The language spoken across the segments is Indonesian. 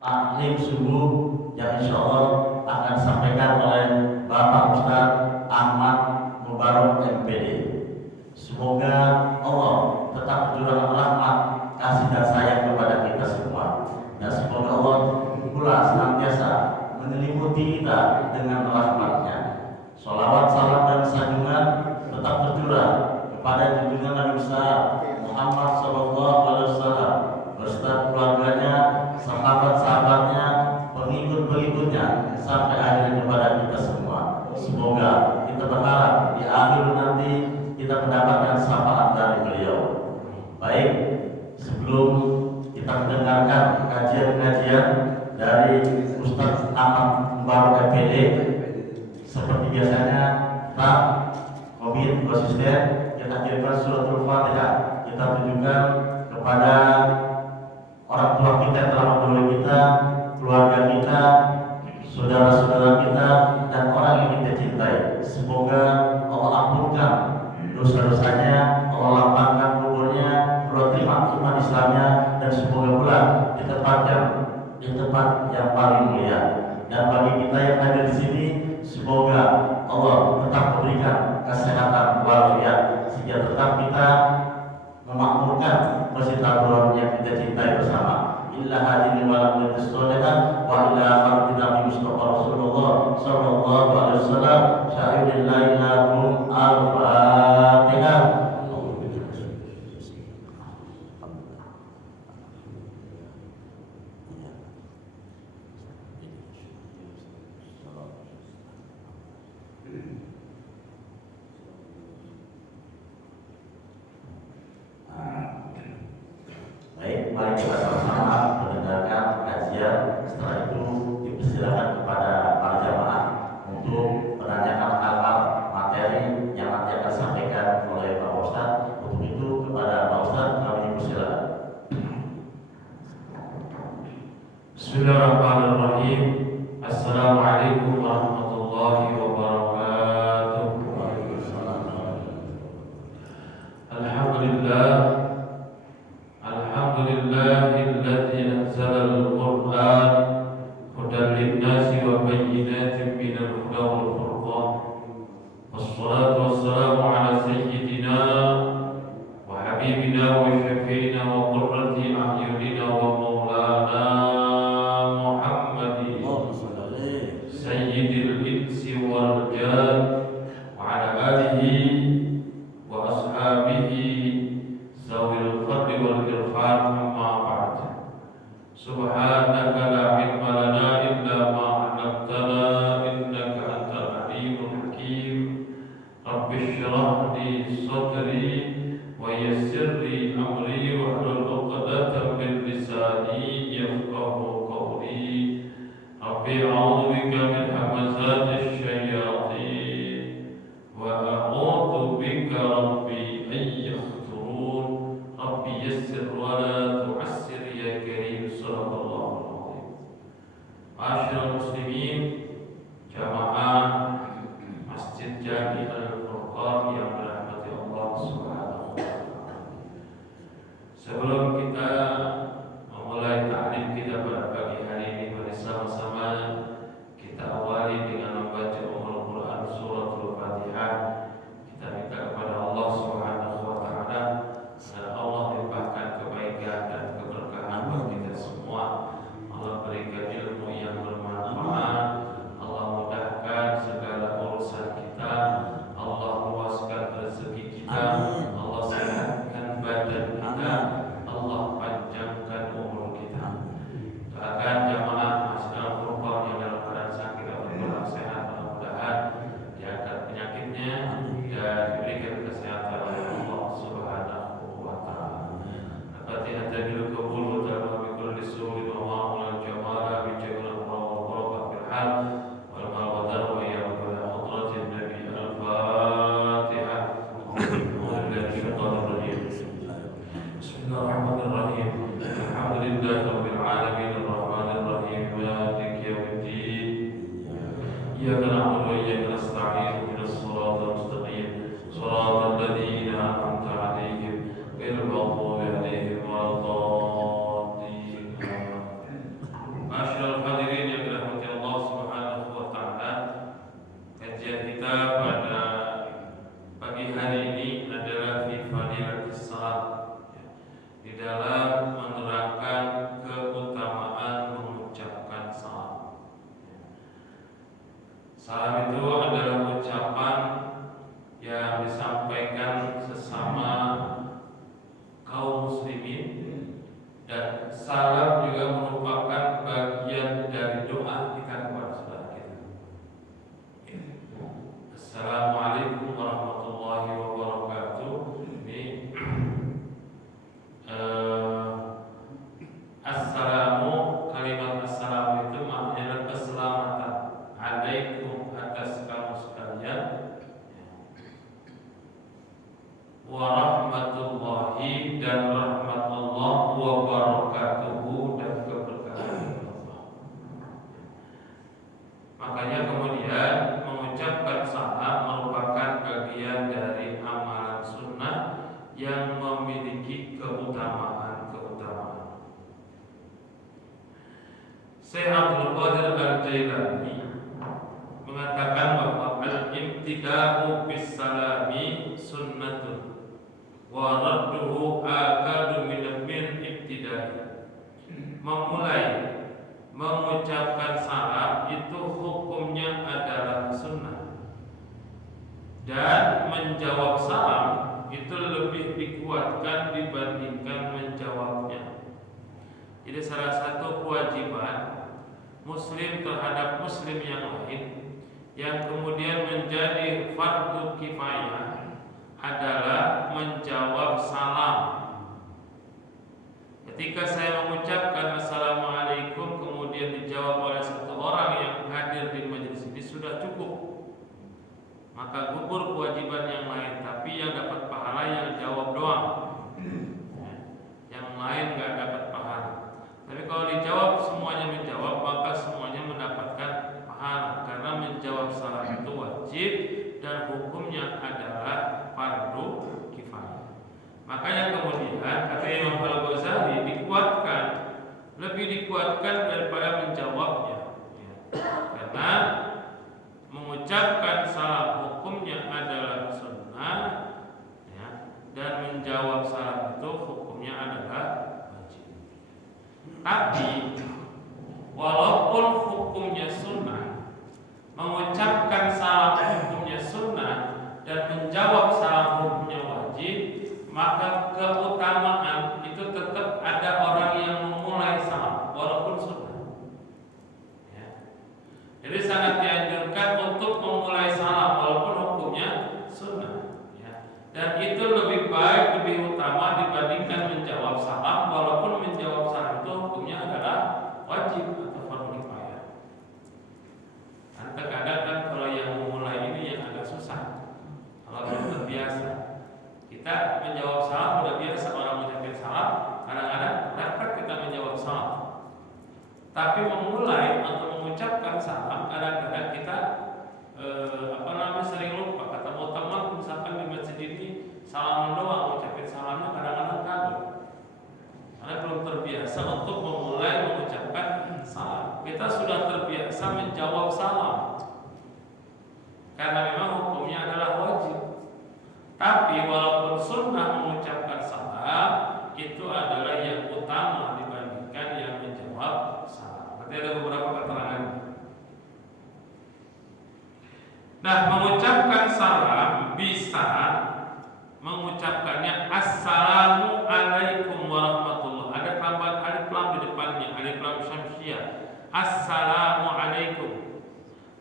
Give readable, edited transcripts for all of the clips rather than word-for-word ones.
taklim subuh yang insya Allah akan disampaikan oleh Bapak Ustadz Ahmad Mubarok MPD. Semoga Allah tetap mencurahkan rahmat, kasih dan sayang kepada kita semua, dan semoga Allah pula senantiasa menyelimuti kita dengan rahmatnya. Sholawat, salam dan sanjungan tetap tercurah kepada junjungan Nabi besar Muhammad SAW beserta keluarganya, sahabat-sahabatnya, pengikut-pengikutnya sampai akhirnya kepada kita semua. Semoga kita berharap di akhir nanti kita mendapatkan syafaat dari beliau. Baik, sebelum kita mendengarkan kajian-kajian dari Ustaz Ahmad Mubarok MPD, seperti biasanya kita komit konsisten kita kirimkan suratul Fatihah, kita tunjukkan kepada orang tua kita yang telah mendahului kita, keluarga kita, saudara-saudara kita, dan orang yang kita cintai. Semoga Allah ampunkan dosa-dosanya, Allah lapangkan kuburnya, Allah terima iman Islamnya, dan semoga pula ditempatkan di tempat yang paling mulia. Dan bagi kita yang ada di sini, semoga Allah tetap memberikan kesehatan walafiat sehingga tetap kita memakmurkan Masjid Al-Quran yang kita cintai bersama. Illa hadirin wa lam yusholliha wa ila hadirin Nabi Mustafa Rasulullah sallallahu alaihi wasallam. Syahidillah lahum al-Fatihah. Baik, mari kita sama-sama mendengarkan kajian. Setelah itu dipersilakan kepada para jamaah untuk menanyakan hal-hal materi yang nanti akan disampaikan oleh Pak Ustadz. Untuk itu kepada Pak Ustadz kami dipersilakan. Bismillahirrahmanirrahim. Assalamualaikum warahmatullahi wabarakatuh. Alhamdulillah. Alhamdulillahilladzi anzalal Qur'an hudan lin-nasi wa bayyinatin minal huda wal furqan. Wassalatu wassalamu ala sayyidina wa habibina wa syafi'ina wa qurrati a'yunina wa maulana Muhammadin sayyidil insi wal jan wa ala alihi wa ashabihi zawil fadli wal irfan. Amma ba'd. Subhanaka la ilma lana illa ma 'allamtana innaka antal alimul hakim. Rabbi shrah li sadri wa yassir li amri wahlul 'uqdatam min lisani yafqahu qawli. Rabbi a'udzu bika min hamazati syayatin wa a'udzu bika rabbi an yahdurun. Rabbi yassir wa la tu'assir ya karim. Sallallahu alaihi. Ma'asyiral muslimin, jamaah Masjid Jami Al-Furqan yang dirahmati Allah Subhanahu wa taala. Sebelum kita memulai taklim kita pada pagi hari ini, mari sama-sama kita awali dengan membaca Ummul Quran suratul Fatihah. Kita minta kepada Allah Subhanahu wa taala agar Allah limpahkan kebaikan dan keberkahan bagi kita semua. Allah berikan ilmu yang bermanfaat, Allah mudahkan segala urusan kita, Allah luaskan rezeki kita, Allah sehatkan badan kita, Allah panjangkan umur kita. Doakan jamaah Masjid Al-Furqan yang dalam keadaan sakit atau kurang sehat, mudah-mudahan diangkat penyakitnya dan diberikan kesehatan oleh Allah Subhanahu wa taala. Al-Fatihah tabilu qabul wa ta'ala bi kulli su'in wa ma'amul jamala bi jamil wa baraka fil hal wal mawaddah wa ya rabbal hadratin nabi al-Fatihah. Bismillahirrahmanirrahim. Alhamdulillahi rabbil alamin arrahmanir rahim maliki yaumiddin. Iyyaka na'budu wa iyyaka nasta'in ihdinas siratal mustaqim siratal ladzina an'amta 'alaihim ghairil maghdubi 'alaihim waladdallin. Makanya kemudian mengucapkan salam merupakan bagian dari amalan sunnah yang memiliki keutamaan-keutamaan. Syekh Abdul Qadir Al-Jailani mengatakan bahwa al-ibtida'u bis salami sunnatun wa radduhu akadu min ibtida'i. Memulai mengucapkan salam itu hukumnya adalah sunnah, dan menjawab salam itu lebih dikuatkan dibandingkan menjawabnya. Jadi salah satu kewajiban muslim terhadap muslim yang lain yang kemudian menjadi fardu kifayah adalah menjawab salam. Ketika saya mengucapkan assalamualaikum kemudian dijawab oleh satu orang yang hadir di majelis ini sudah cukup, maka gugur kewajiban yang lain. Tapi yang dapat pahala yang jawab doang, yang lain nggak dapat pahala. Tapi kalau dijawab semuanya menjawab, maka semuanya mendapatkan pahala, karena menjawab salam itu wajib dan hukumnya adalah fardu kifayah. Makanya kemudian kata Imam Al-Ghazali dikuatkan, lebih dikuatkan daripada menjawabnya, ya. Karena mengucapkan salam hukumnya adalah sunnah, ya, dan menjawab salam itu hukumnya adalah wajib. Tapi walaupun hukumnya sunnah, mengucapkan salam hukumnya sunnah dan menjawab salam hukumnya wajib, maka keutamaan itu tetap ada orang yang memulai salam walaupun sunnah, ya. Jadi sangat dianjurkan untuk memulai salam walaupun hukumnya sunnah, ya. Dan itu lebih baik, lebih utama dibandingkan menjawab salam walaupun menjawab salam itu hukumnya adalah wajib atau fardu kifayah. Dan terkadang kan kalau yang memulai ini yang agak susah, kalau belum terbiasa. Kita menjawab salam udah biasa, orang mengucapkan salam, kadang-kadang dapat kita menjawab salam. Tapi memulai atau mengucapkan salam kadang-kadang kita sering lupa. Ketemu teman misalkan di masjid ini salaman doang, mengucapkan salamnya kadang-kadang kagum. Karena belum terbiasa untuk memulai mengucapkan salam. Kita sudah terbiasa menjawab salam, karena memang hukumnya adalah wajib. Tapi walaupun sunnah mengucapkan salam, itu adalah yang utama dibandingkan yang menjawab salam. Nanti ada beberapa keterangan. Nah, mengucapkan salam bisa mengucapkannya assalamu alaikum warahmatullah. Ada tambahan alif lam di depannya, alif lam syamsiah. Assalamu alaikum.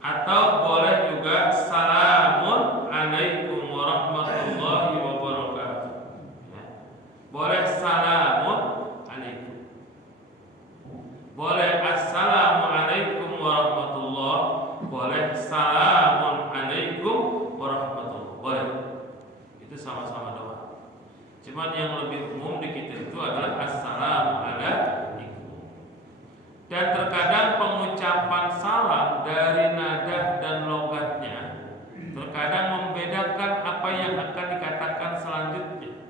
Atau boleh juga salamun alaikum warahmatullahi wabarakatuh, ya. Boleh salamun alaikum, boleh assalamualaikum warahmatullahi, boleh salamun alaikum warahmatullahi, boleh. Itu sama-sama doa. Cuman yang lebih umum di kita itu adalah assalamu alaikum. Dan terkadang pengucapan salam dari nada dan logatnya terkadang membedakan apa yang akan dikatakan selanjutnya.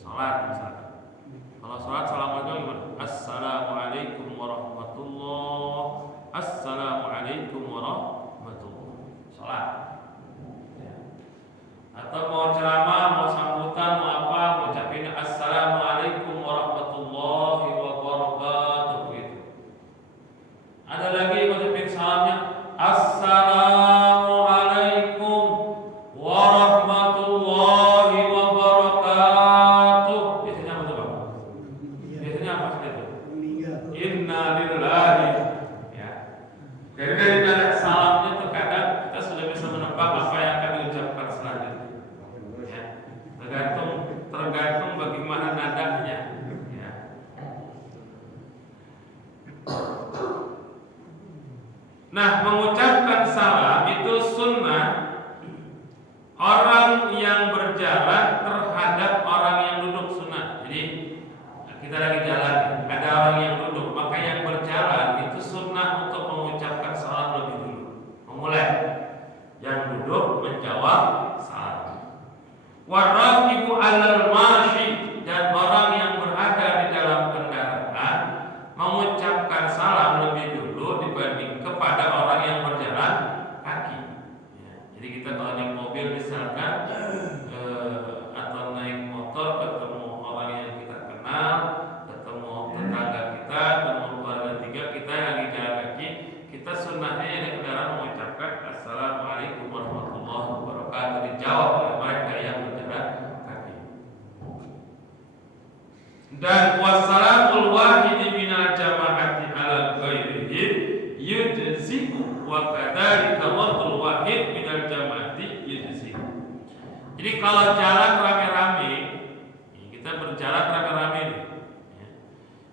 Salat misalkan. Kalau salat assalamualaikum gimana? Assalamualaikum warahmatullahi, assalamualaikum warahmatullahi. Salat. Ya. Atau mau ceramah, mau sambutan, mau apa, mau ucapin assalamualaikum warahmatullahi wabarakatuh gitu. Ada lagi ucapin salamnya assalamualaikum warahmatullahi wabarakatuh. Biasanya apa tuh, Pak? Biasanya apa sih itu? Inna lillahi. Ya. Jadi dari nada salamnya tuh kadang kita sudah bisa menebak apa yang akan diucapkan selanjutnya. Ya. Tergantung bagaimana nadanya. Ya. Nah, mengucapkan salam itu sunnah orang yang berjalan terhadap orang yang duduk, sunnah. Jadi kita lagi jalan, ada orang yang duduk, maka yang berjalan itu sunnah untuk mengucapkan salam lebih mengucapkan salam lebih dulu dibanding kepada orang yang berjalan kaki. Ya, jadi kita kalau naik mobil misalkan atau naik motor ketemu orang yang kita kenal, ketemu tetangga kita, ketemu keluarga tiga kita yang lagi jalan kaki, kita sunnahnya yang naik kendaraan mengucapkan Assalamualaikum warahmatullahi wabarakatuh, dijawab oleh mereka yang berjalan kaki. Dan wassalamul wahidi minal jama'ati ala ghairihi yujzi'u wa kadzalika wadul wahid minal jama'ati yujzi'u. Jadi kalau jalan rame-rame, kita berjalan rame-rame nih, ya,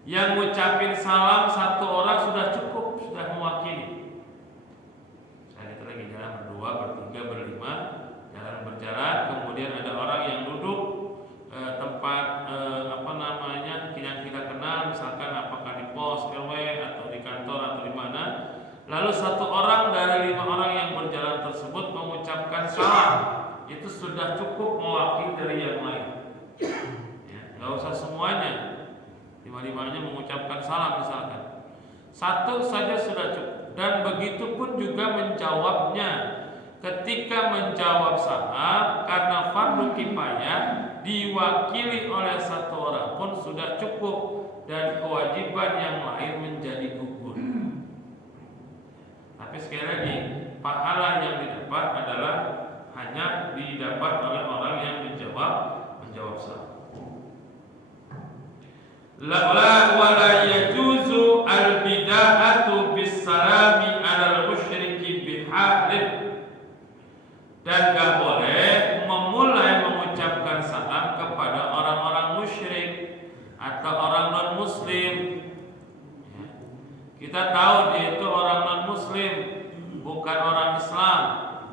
yang ngucapin salam satu orang sudah cukup, sudah mewakili. Saya kita lagi jalan berdua, bertiga, berlima, jalan berjalan, kemudian ada orang yang duduk tempat yang kita kenal, misalkan apakah di pos RW atau di kantor atau di mana. Lalu satu orang dari 5 orang yang berjalan tersebut mengucapkan salam, itu sudah cukup mewakili dari yang lain. Ya, nggak usah semuanya, 5-5-nya mengucapkan salam misalkan. Satu saja sudah cukup. Dan begitu pun juga menjawabnya. Ketika menjawab salam karena fardu kifayah diwakili oleh satu orang pun sudah cukup dan kewajiban yang lain menjadi gugur. Tapi sekali lagi, pahala yang didapat adalah hanya didapat oleh orang yang menjawab salam. La yajuzu al-bida'atu bis-salami 'alal musyriki bihalin. Dan gak boleh memulai mengucapkan salam kepada orang-orang musyrik atau orang non-muslim. Ya. Kita tahu dia itu orang non-muslim, bukan orang Islam,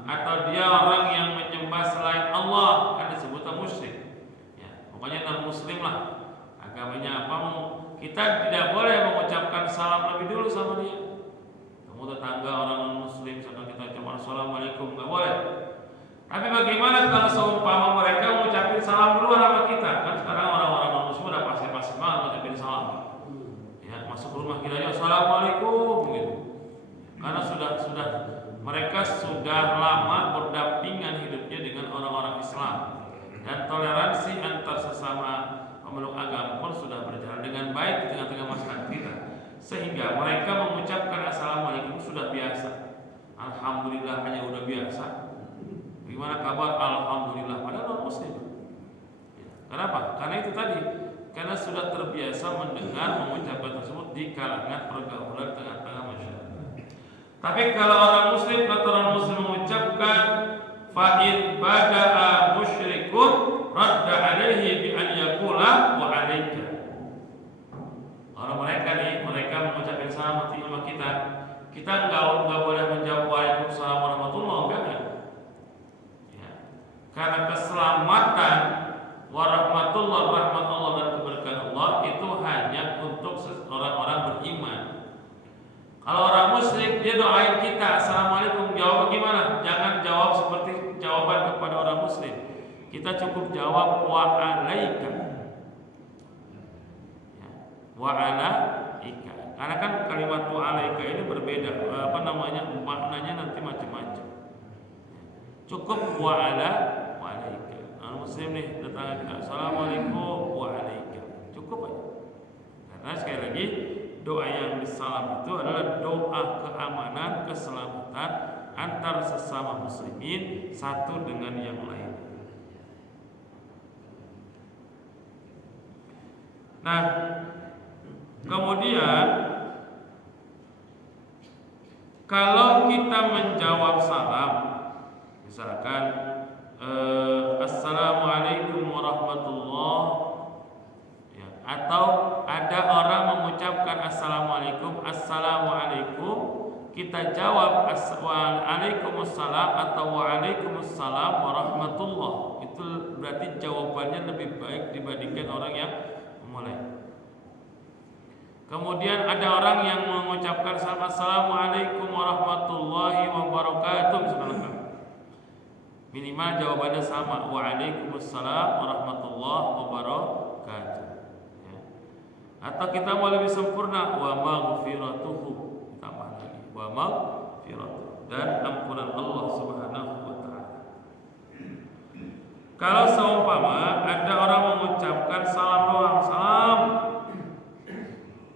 atau dia orang yang menyembah selain Allah, kan disebutnya musyrik. Ya, pokoknya non-muslim lah. Agamanya apa? Kita tidak boleh mengucapkan salam lebih dulu sama dia. Kamu tetangga orang non-muslim, sedang kita ucapkan assalamualaikum, gak boleh. Tapi bagaimana kalau seumpama mereka mengucapkan salam dulu sama kita? Kan sekarang orang-orang non-muslim udah pasti banget mengucapkan salam. Ya, masuk rumah kita aja assalamualaikum gitu. Karena sudah mereka sudah lama berdampingan hidupnya dengan orang-orang Islam, dan toleransi antar sesama pemeluk agama pun sudah berjalan dengan baik di tengah-tengah masyarakat kita, sehingga mereka mengucapkan assalamualaikum sudah biasa. Alhamdulillah hanya udah biasa. Gimana kabar? Alhamdulillah, padahal non muslim. Ya. Kenapa? Karena itu tadi, karena sudah terbiasa mendengar mengucapkan tersebut di kalangan pergaulan tengah-tengah masyarakat. Tapi kalau orang muslim atau orang muslim mengucapkan fa'in bada'a musyrikun radda alaihi bi an yaqula wa alaika. Orang mereka mengucapkan salam sama kita enggak boleh menjawab waalaikumsalam warahmatullahi wabarakatuh. Karena keselamatan warahmatullah, rahmat Allah dan keberkahan Allah itu hanya untuk orang-orang beriman. Kalau orang musyrik dia doain kita assalamualaikum, jawab bagaimana? Jangan jawab seperti jawaban kepada orang muslim. Kita cukup jawab wa alaika. Ya, wa alaika. Karena kan kalimat wa alaika ini berbeda, maknanya nanti macam-macam. Cukup wa alaika. Muslim nih datang kita assalamualaikum waalaikum, cukup aja. Karena sekali lagi doa yang disalam itu adalah doa keamanan, keselamatan antar sesama muslimin satu dengan yang lain. Nah, kemudian kalau kita menjawab salam, misalkan assalamualaikum warahmatullahi, ya, atau ada orang mengucapkan assalamualaikum, kita jawab waalaikumsalam atau waalaikumsalam warahmatullahi. Itu berarti jawabannya lebih baik dibandingkan orang yang memulai. Kemudian ada orang yang mengucapkan assalamualaikum warahmatullahi wabarakatuh, misalkan. Minimal jawabannya sama, waalaikumsalam warahmatullahi wabarakatuh. Ya. Atau kita mau lebih sempurna, wa maghfiratuhu, tambah lagi wa maghfiratuhu, dan ampunan Allah Subhanahu wa taala. Kalau seumpama ada orang mengucapkan salam doang, salam.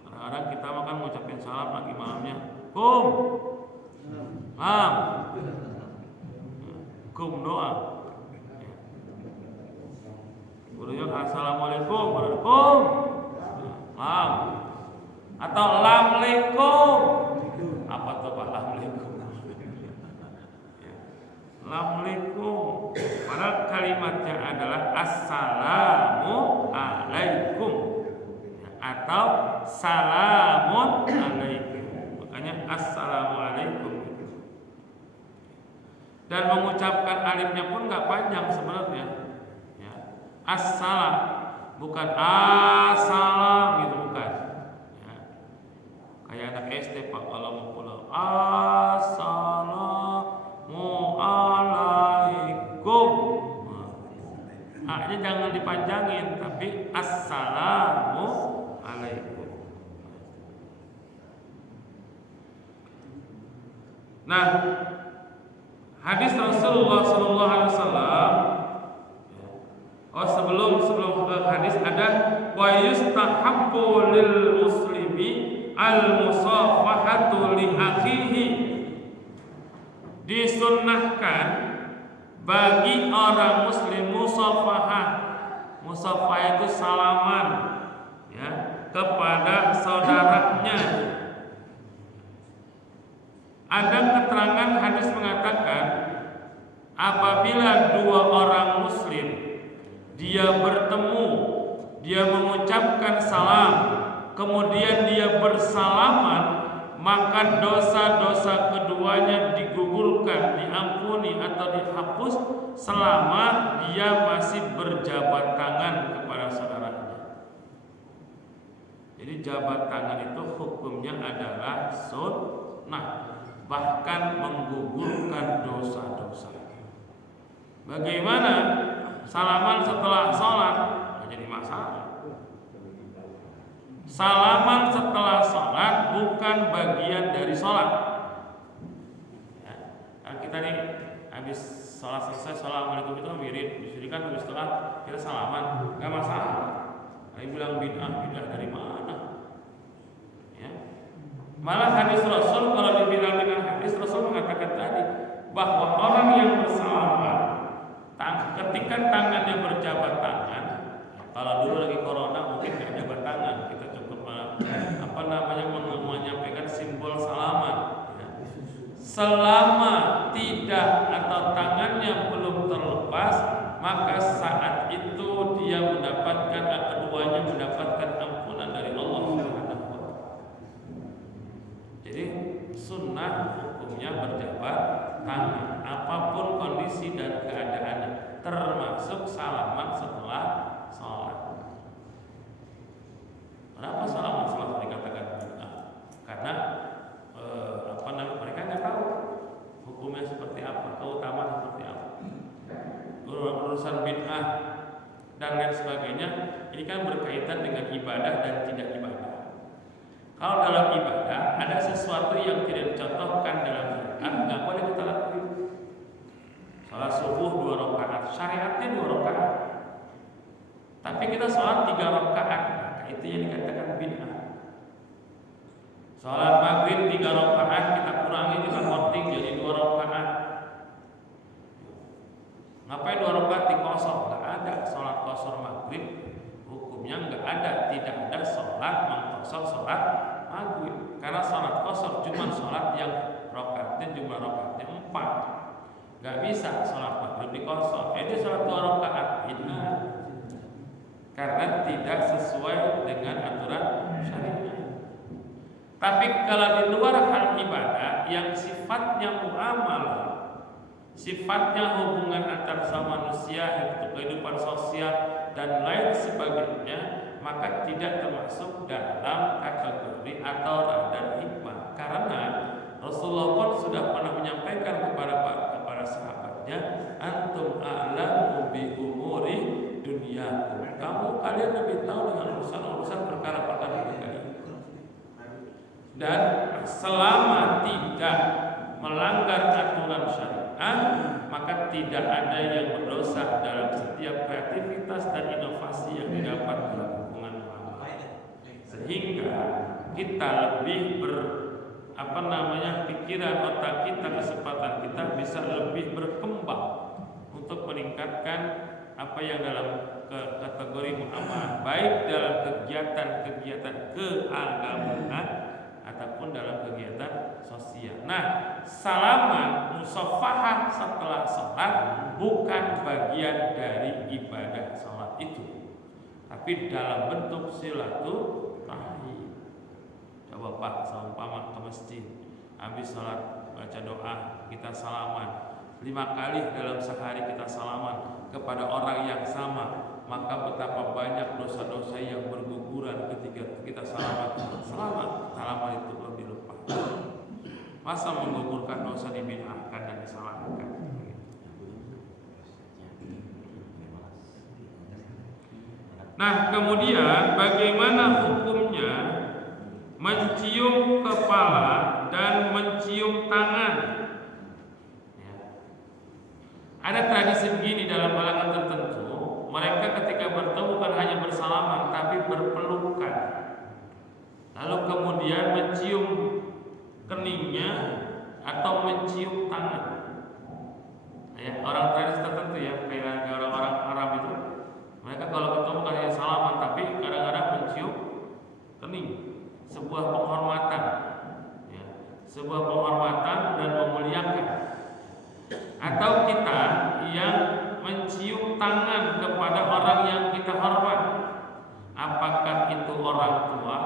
Kadang-kadang kita makan mengucapkan salam lagi malamnya, kum, lam, kum doang. Gurunya assalamualaikum, waalaikum, lam, atau lamleikum. Apa tuh Pak lamleikum? Lamleikum. Padahal kalimatnya adalah assalamu alaikum atau salamun alaikum. Makanya assalamualaikum. Dan mengucapkan alifnya pun nggak panjang sebenarnya. Ya. Assalam, bukan assalam gitu, bukan. Ya. Kayak anak SD Pak kalau mau pulang, assalamu alaikum. A-nya jangan dipanjangin, tapi assalamu alaikum. Nah, hadis Rasulullah sallallahu alaihi wasallam, sebelum hadis ada wa yustahabbu lil muslimi al musafahatu li akhihi. Disunnahkan bagi orang muslim musafahah. Musafahah itu salaman, ya, kepada saudaranya. Ada keterangan hadis mengatakan apabila dua orang muslim dia bertemu, dia mengucapkan salam, kemudian dia bersalaman, maka dosa-dosa keduanya digugurkan, diampuni atau dihapus selama dia masih berjabat tangan kepada saudaranya. Jadi jabat tangan itu hukumnya adalah sunnah, bahkan menggugurkan dosa-dosa. Bagaimana salaman setelah sholat? Nggak jadi masalah. Salaman setelah sholat bukan bagian dari sholat. Ya, kita nih habis sholat selesai, assalamualaikum itu wirid, kan habis sholat kita salaman, nggak masalah. Ada bilang bid'ah dari mana? Ya. Malah hadis Rasul, kalau dibilang dengan hadis Rasul mengatakan tadi bahwa orang yang bersalaman ketika tangannya berjabat tangan, kalau dulu lagi corona mungkin nggak jabat tangan, kita cukup menyampaikan simbol salaman. Ya. Selama tidak atau tangannya belum terlepas, maka saat itu dia mendapatkan, keduanya mendapatkan ampunan dari Allah Subhanahu wa taala. Jadi sunnah hukumnya berjabat tangan, apapun kondisi dan keadaannya, termasuk salaman setelah sholat. Kenapa salaman setelah dikatakan bid'ah? Karena mereka nggak tahu hukumnya seperti apa, keutamaan seperti apa. Urusan bid'ah dan lain sebagainya ini kan berkaitan dengan ibadah dan tidak ibadah. Kalau dalam ibadah ada sesuatu yang tidak dicontohkan dalam syariat, nggak boleh kita lakukan. Salat subuh 2 rakaat, syariatnya 2 rakaat. Tapi kita sholat 3 rakaat, maka itu yang dikatakan bid'ah. Sholat maghrib 3 rakaat, kita kurangi, kita counting jadi 2 rakaat. Ngapain 2 rakaat dikosor? Nggak ada sholat kosor maghrib, hukumnya nggak ada, tidak ada sholat mengkosor sholat maghrib. Karena sholat kosor cuma sholat yang rakaatnya jumlah rakaatnya 4. Gak bisa sholat maghrib dikosor. Jadi sholat 2 rakaat bid'ah, karena tidak sesuai dengan aturan syariat. Tapi kalau di luar hal ibadah yang sifatnya muamalah, sifatnya hubungan antar sama manusia, kehidupan sosial dan lain sebagainya, maka tidak termasuk dalam kategori atau radar hikmah. Karena Rasulullah pun sudah pernah menyampaikan kepada sahabatnya, antum a'lamu bi umuri dunia. Kalian lebih tahu dengan urusan perkara-perkara Dan selama tidak melanggar aturan syariat, maka tidak ada yang berdosa dalam setiap kreativitas dan inovasi yang didapat dalam hubungan ulama. Sehingga kita lebih pikiran otak kita, kesempatan kita bisa lebih berkembang untuk meningkatkan apa yang dalam kategori muamalah, baik dalam kegiatan-kegiatan keagamaan ataupun dalam kegiatan sosial. Nah, salaman musafahah setelah sholat bukan bagian dari ibadah sholat itu, tapi dalam bentuk silaturahim. Coba Pak, seumpama ke masjid, habis sholat baca doa, kita salaman 5 kali dalam sehari, kita salaman kepada orang yang sama, maka betapa banyak dosa-dosa yang berguguran ketika kita salaman itu lebih lepas. Masa menggugurkan dosa dibid'ahkan dan disalahkan? Nah, kemudian bagaimana hukumnya mencium kepala dan mencium tangan? Ada tradisi begini dalam kalangan tertentu, mereka ketika bertemu bukan hanya bersalaman tapi berpelukan, lalu kemudian mencium keningnya atau mencium tangan. Ya, orang tradisi tertentu ya, kayak orang-orang Arab itu, mereka kalau ketemu bukan hanya salaman tapi kadang-kadang mencium kening, sebuah penghormatan, ya, sebuah penghormatan dan memuliakan. Atau kita yang mencium tangan kepada orang yang kita hormat, apakah itu orang tua,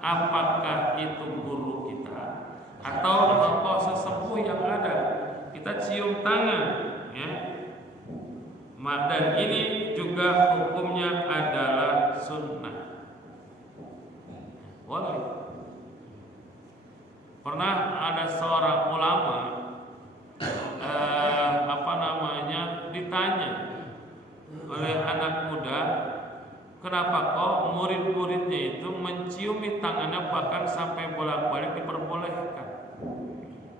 apakah itu guru kita, atau tokoh sesepuh yang ada, kita cium tangan, ya. Dan ini juga hukumnya adalah sunnah. Boleh. Pernah ada seorang ulama ditanya oleh anak muda, kenapa kok murid-muridnya itu menciumi tangannya bahkan sampai bolak-balik diperbolehkan,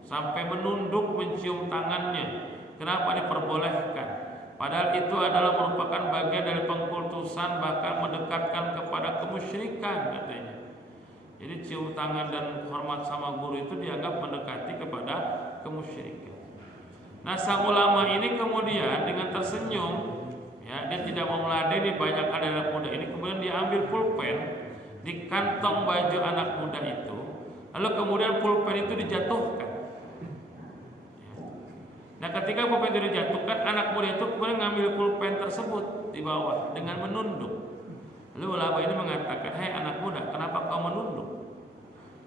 sampai menunduk mencium tangannya, kenapa diperbolehkan? Padahal itu adalah merupakan bagian dari pengkultusan, bahkan mendekatkan kepada kemusyrikan katanya. Jadi cium tangan dan hormat sama guru itu dianggap mendekati kepada kemusyrikan. Nah, sang ulama ini kemudian dengan tersenyum, ya, dia tidak mau meladeni banyak anak muda ini, kemudian dia ambil pulpen di kantong baju anak muda itu, lalu kemudian pulpen itu dijatuhkan. Nah, ketika pulpen itu dijatuhkan, anak muda itu kemudian mengambil pulpen tersebut di bawah dengan menunduk. Lalu ulama ini mengatakan, "Hei anak muda, kenapa kau menunduk?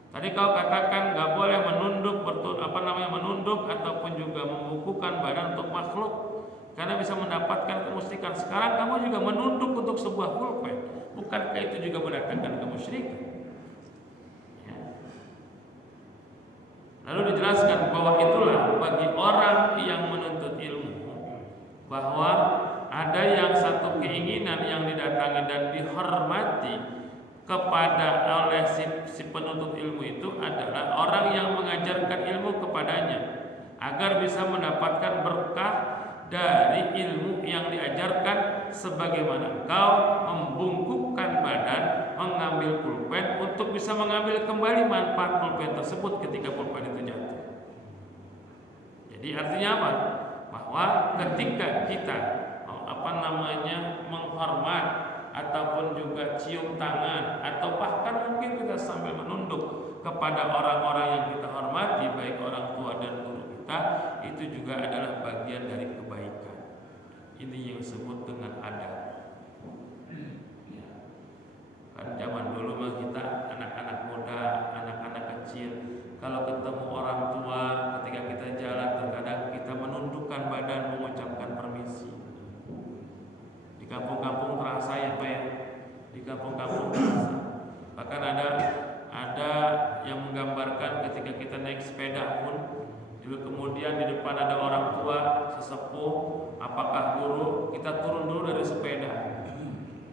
Tadi kau katakan gak boleh menunduk, menunduk ataupun juga membukukan badan untuk makhluk karena bisa mendapatkan kemusyrikan. Sekarang kamu juga menunduk untuk sebuah pulpen, bukankah itu juga mendatangkan kemusyrikan?" Ya. Lalu dijelaskan bahwa itulah bagi orang yang menuntut ilmu, bahwa ada yang satu keinginan yang didatangi dan dihormati kepada oleh si penuntut ilmu itu adalah orang yang mengajarkan ilmu kepadanya agar bisa mendapatkan berkah dari ilmu yang diajarkan, sebagaimana kau membungkukkan badan mengambil pulpen untuk bisa mengambil kembali manfaat pulpen tersebut ketika pulpen itu jatuh. Jadi artinya apa? Bahwa ketika kita menghormat ataupun juga cium tangan atau bahkan mungkin kita sambil menunduk kepada orang-orang yang kita hormati, baik orang tua dan guru kita, itu juga adalah bagian dari kebaikan. Ini yang disebut dengan adab. Ya. Kan zaman dulu mah kita anak-anak muda, anak-anak kecil, kalau ketemu orang tua ketika kita jalan terkadang kita menundukkan badan mengucapkan permisi. Di kampung-kampung terasa ya Pak ya, di kampung-kampung terasa. Bahkan ada yang menggambarkan ketika kita naik sepeda pun juga kemudian di depan ada orang tua sesepuh, apakah guru, kita turun dulu dari sepeda.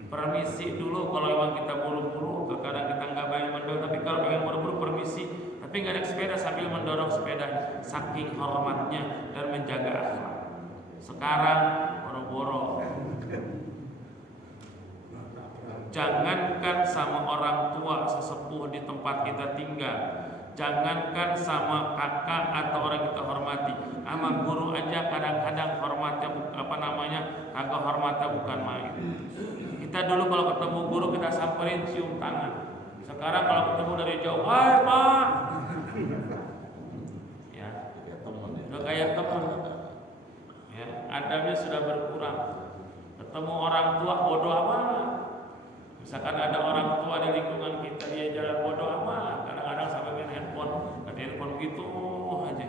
Permisi dulu kalau memang kita buru-buru, terkadang kita nggak pengen mendorong, tapi kalau pengen buru-buru permisi, tapi nggak naik sepeda sambil mendorong sepeda, saking hormatnya dan menjaga akhlak. Sekarang boro-boro, jangankan sama orang tua sesepuh di tempat kita tinggal, jangankan sama kakak atau orang kita hormati, sama guru aja kadang-kadang hormatnya kagak hormatnya bukan main. Kita dulu kalau ketemu guru kita samperin cium tangan. Sekarang kalau ketemu dari jauh, "Hai Pak," ya, udah kayak teman. Ya, adabnya sudah berkurang. Ketemu orang tua bodoh amat. Misalkan ada orang tua di lingkungan kita, dia jalan bodoh amat. Kadang-kadang sampai main handphone gitu aja.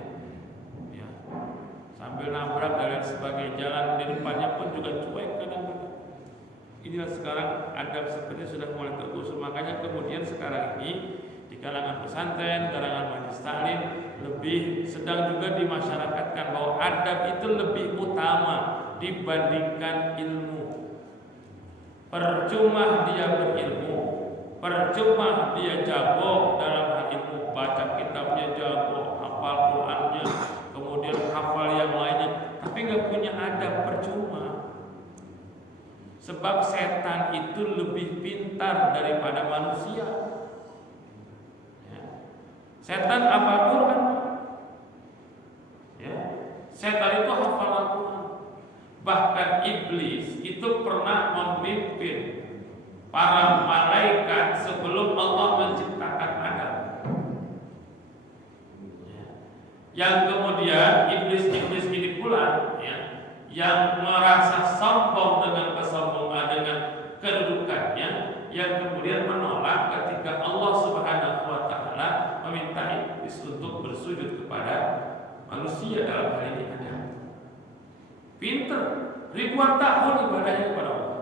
Ya, sambil nabrak dan sebagainya, jalan di depannya pun juga cuek kadang-kadang. Inilah sekarang adab seperti sudah mulai tergusur. Makanya kemudian sekarang ini di kalangan pesantren, kalangan majelis taklim lebih sedang juga dimasyarakatkan bahwa adab itu lebih utama dibandingkan ilmu. Percuma dia berilmu, percuma dia jago dalam hal ilmu, baca kitabnya jago, hafal Qurannya, kemudian hafal yang lainnya, tapi nggak punya adab, percuma. Sebab setan itu lebih pintar daripada manusia. Ya. Setan hafal Quran. Ya. Setan itu hafal Al-Quran. Bahkan iblis itu pernah memimpin para malaikat sebelum Allah menciptakan Adam. Ya. Yang kemudian iblis ini pula, ya, yang merasa sombong dengan kesombongan, dengan kedudukannya, yang kemudian menolak ketika Allah Subhanahu wa taala meminta iblis untuk bersujud kepada manusia, dalam hal ini Adam. Pinter, ribuan tahun ibadahnya kepada Allah.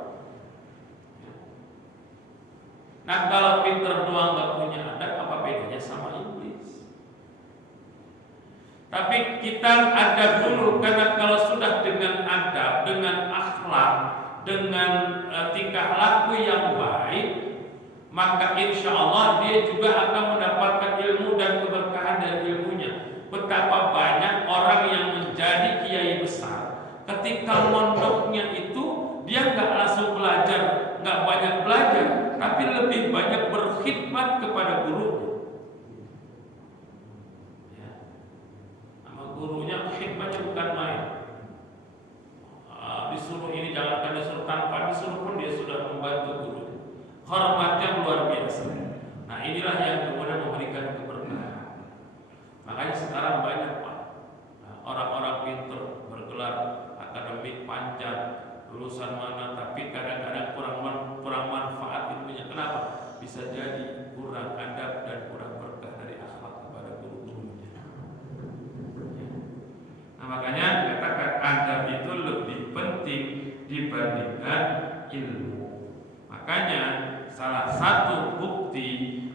Nah, kalau pinter doang gak punya adab, apa bedanya sama iblis? Tapi kita adab dulu, karena kalau sudah dengan adab, dengan akhlak, dengan tingkah laku yang baik, maka insya Allah dia juga akan mendapatkan ilmu dan keberkahan dari ilmunya. Betapa banyak orang yang menjadi kiai besar, ketika mondoknya itu dia nggak langsung belajar, nggak banyak belajar, tapi lebih banyak berkhidmat kepada gurunya. Gurunya khidmatnya bukan main. Disuruh ini jangankan disuruh, tanpa disuruh pun dia sudah membantu gurunya. Hormatnya luar biasa. Nah, inilah yang kemudian memberikan keberkahan. Makanya sekarang banyak Pak, orang-orang pintar bergelar akademik panjang, lulusan mana, tapi kadang-kadang kurang manfaat ilmunya. Kenapa? Bisa jadi kurang adab dan kurang berkah dari akhlak kepada guru-gurunya. Nah, makanya dikatakan adab itu lebih penting dibandingkan ilmu. Makanya salah satu bukti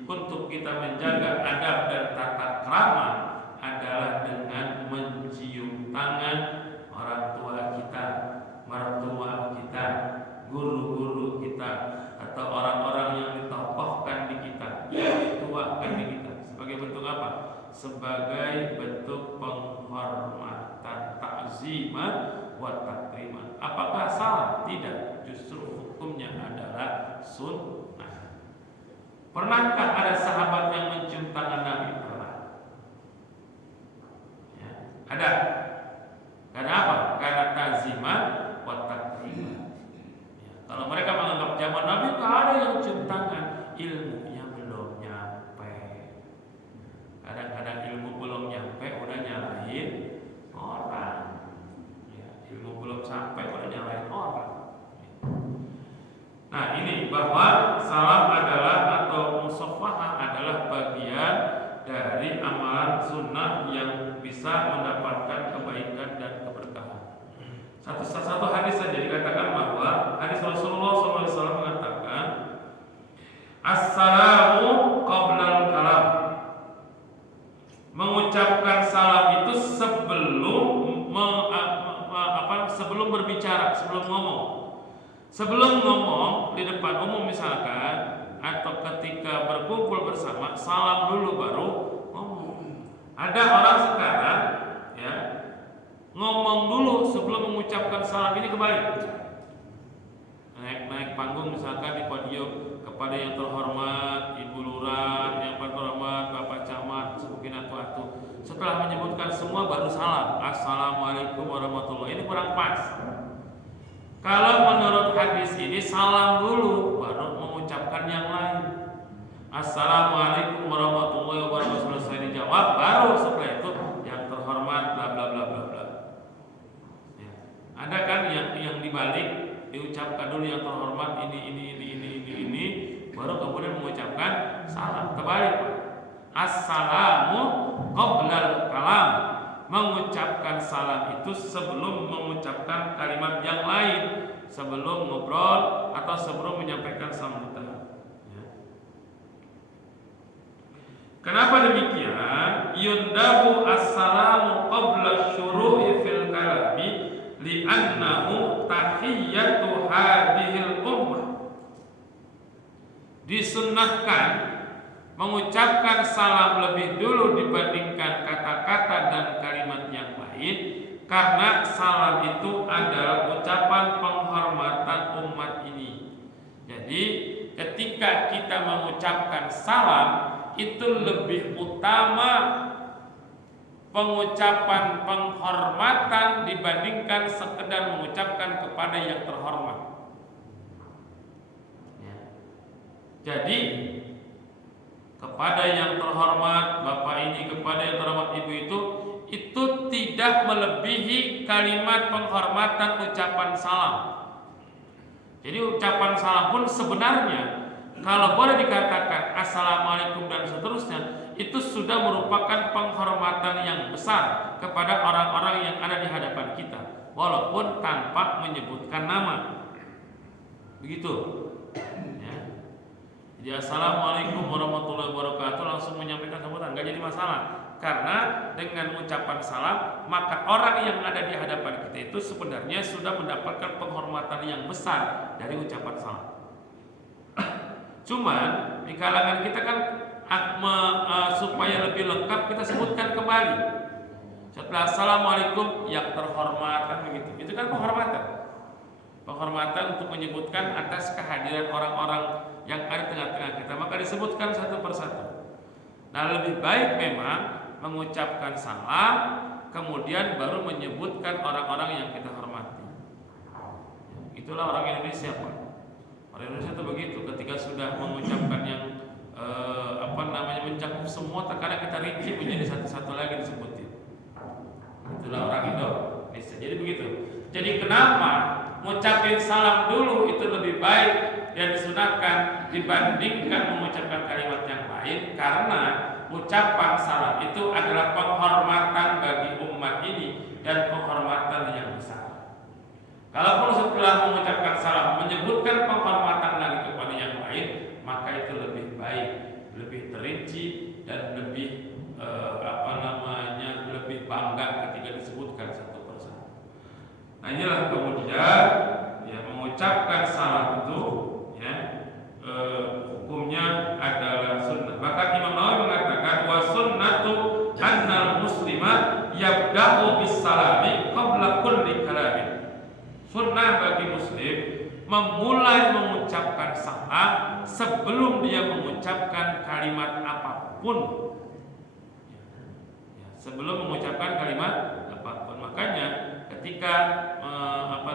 untuk kita menjaga adab dan tata krama adalah dengan mencium tangan orang tua kita, mertua kita, guru-guru kita, atau orang-orang yang ditokohkan di kita, yang dituakan di kita. Sebagai bentuk apa? Sebagai bentuk penghormatan, ta'ziman wa takriman. Apakah salah? Tidak. Justru hukumnya adalah sunnah. Pernahkah ada sahabat yang mencium tangan Nabi? Pernah. Ya, ada. Karena apa? Karena ta'ziman wa takriman. Ya, kalau mereka menganggap zaman Nabi tak ada yang cium tangan, ilmunya belum nyampe. Kadang-kadang ilmu belum nyampe udah nyalahin orang. Ya, ilmu belum sampai udah nyalahin orang. Nah, ini bahwa salam adalah atau musafahah adalah bagian dari amalan sunnah yang bisa mendapatkan kebaikan dan keberkahan. Satu hadis saja dikatakan bahwa hadis Rasulullah SAW mengatakan, Assalamu qablal kalam. Mengucapkan salam itu sebelum sebelum berbicara, sebelum ngomong. Sebelum ngomong di depan umum misalkan, atau ketika berkumpul bersama, salam dulu baru ngomong. Ada orang sekarang ya ngomong dulu sebelum mengucapkan salam. Ini kebalik. Naik panggung misalkan di podium, kepada yang terhormat Ibu Lurah, yang terhormat Bapak Camat, mungkin atu-atu. Setelah menyebutkan semua baru salam. Assalamualaikum warahmatullahi. Ini kurang pas. Kalau menurut hadis ini salam dulu baru mengucapkan yang lain. Assalamualaikum warahmatullahi wabarakatuh, selesai dijawab, baru setelah itu yang terhormat bla bla bla bla bla. Ya. Ada kan yang dibalik, diucapkan dulu yang terhormat ini, baru kemudian mengucapkan salam. Kebalik, Pak. Assalamu qoblal kalam. Mengucapkan salam itu sebelum mengucapkan kalimat yang lain, sebelum ngobrol atau sebelum menyampaikan sambutan. Ya. Kenapa demikian? Yundabu assalamu qabla syuru'i fil kalami li'annahu tahiyyatu hadhil ummah. Disunnahkan mengucapkan salam lebih dulu dibandingkan kata-kata dan kalimat yang lain, karena salam itu adalah ucapan penghormatan umat ini. Jadi ketika kita mengucapkan salam itu lebih utama pengucapan penghormatan dibandingkan sekedar mengucapkan kepada yang terhormat. Ya. Jadi kepada yang terhormat Bapak ini, kepada yang terhormat Ibu itu tidak melebihi kalimat penghormatan ucapan salam. Jadi ucapan salam pun sebenarnya kalau boleh dikatakan assalamualaikum dan seterusnya, itu sudah merupakan penghormatan yang besar kepada orang-orang yang ada di hadapan kita, walaupun tanpa menyebutkan nama. Begitu. Jadi assalamualaikum warahmatullahi wabarakatuh langsung menyampaikan sambutan, nggak jadi masalah. Karena dengan ucapan salam maka orang yang ada di hadapan kita itu sebenarnya sudah mendapatkan penghormatan yang besar dari ucapan salam. Cuman di kalangan kita kan supaya lebih lengkap kita sebutkan kembali. Setelah assalamualaikum yang terhormat kan begitu. Itu kan penghormatan. Penghormatan untuk menyebutkan atas kehadiran orang-orang yang ada di tengah-tengah kita, maka disebutkan satu persatu. Nah, lebih baik memang mengucapkan salam, kemudian baru menyebutkan orang-orang yang kita hormati. Itulah orang Indonesia, Pak. Orang Indonesia itu begitu. Ketika sudah mengucapkan yang mencakup semua, terkadang kita rinci menjadi satu-satu lagi disebutin. Itulah orang Indonesia. Jadi begitu. Jadi kenapa mengucapkan salam dulu itu lebih baik dan disunahkan dibandingkan mengucapkan kalimat yang lain? Karena ucapan salam itu adalah penghormatan bagi umat ini dan penghormatan yang besar. Kalaupun setelah mengucapkan salam menyebutkan penghormatan lagi kepada yang lain, maka itu lebih baik, lebih terinci dan lebih lebih bangga ketika disebutkan satu persatu. Nah, inilah kemudian ya mengucapkan salam itu ya hukumnya adalah sunnah. Bahkan Imam Nawawi mengatakan wa sunnatu annal muslima yabda'u bis salami qabla kulli kalamin. Sunnah bagi muslim memulai mengucapkan salam sebelum dia mengucapkan kalimat apapun. Sebelum mengucapkan kalimat apapun. Makanya ketika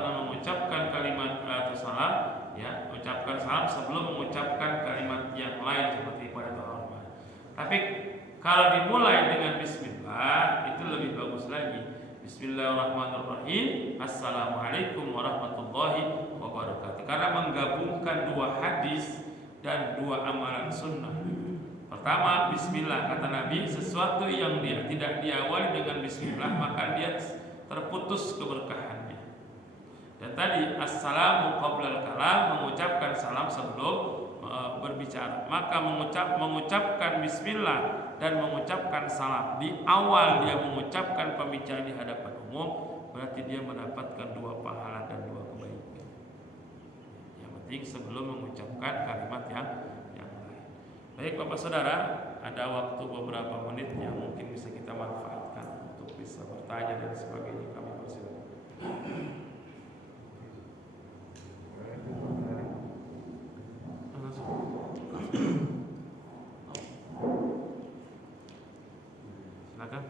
mengucapkan kalimat atau salam, ya, ucapkan salam sebelum mengucapkan kalimat yang lain seperti pada terhormat. Tapi kalau dimulai dengan bismillah itu lebih bagus lagi. Bismillahirrahmanirrahim. Assalamualaikum warahmatullahi wabarakatuh. Karena menggabungkan dua hadis dan dua amalan sunnah. Pertama, bismillah, kata Nabi, sesuatu yang dia tidak diawali dengan bismillah maka dia terputus keberkahannya. Dan tadi assalamu qablal kalam, mengucapkan salam sebelum berbicara. Maka mengucapkan bismillah dan mengucapkan salam di awal dia mengucapkan pembicaraan di hadapan umum, berarti dia mendapatkan dua pahala dan dua kebaikan. penting sebelum mengucapkan kalimat yang lain. Baik Bapak Saudara, ada waktu beberapa menit yang mungkin bisa kita manfaatkan untuk bisa bertanya dan sebagainya. Kami persilakan. Silakan.